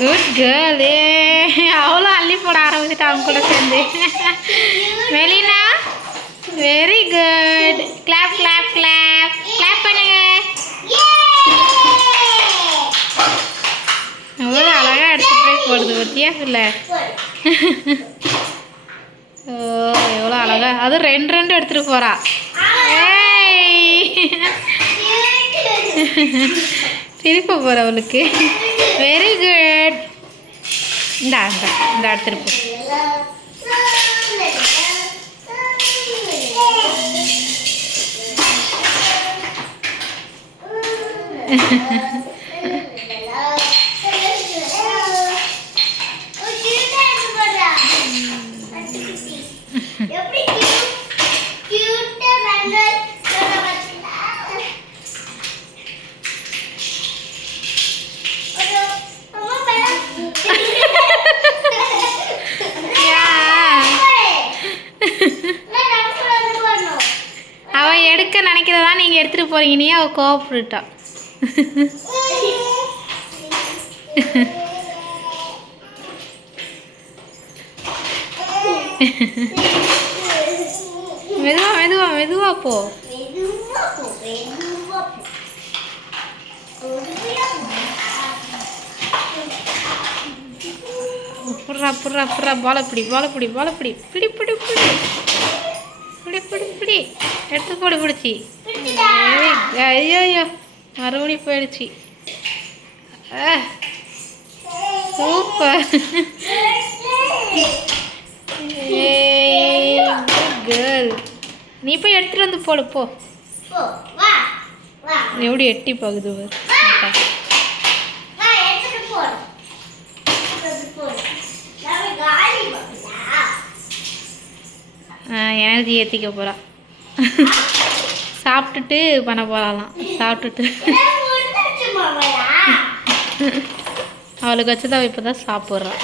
Good girl. அவ்வளோ அள்ளி போட ஆரம்பிச்சுட்டு அவங்க கூட சேர்ந்து. Melina very good. Clap clap clap clap பண்ணுங்க. அவ்வளோ அழகாக எடுத்துகிட்டு போய் போடுது பத்தியா இல்லை? ஓ எவ்வளோ அழகா. அதுவும் ரெண்டு ரெண்டு எடுத்துகிட்டு போகிறா. திருப்ப போகிற அவளுக்கு. Very good. இந்தா இந்தா இந்த எடுத்துகிட்டு போ. அவள் எடுக்க நினைக்கிறதா நீங்கள் எடுத்துகிட்டு போகிறீங்க. நீ அவள் கோவப்பட்டுட்டா. மெதுவா மெதுவா மெதுவா போ. புடுறா புடுறா புடுறா. பாலப்பிடி பாலப்பிடி பாலப்பிடி. பிடி பிடி பிடி பிடி பிடி பிடி. எடுத்து போடு பிடிச்சி. ஐயோ ஐயோ மறுபடியும் போயிடுச்சு. சூப்பர். கேர்ள். நீ போய் எடுத்துகிட்டு வந்து போடு போ. எப்படி எட்டி போகுது. எனர்ஜி ஏற்றிக்க போகிறா. சாப்பிட்டுட்டு பண்ண போகலாம். சாப்பிட்டுட்டு அவளுக்கு வச்சுதான் இப்போ தான் சாப்பிட்றான்.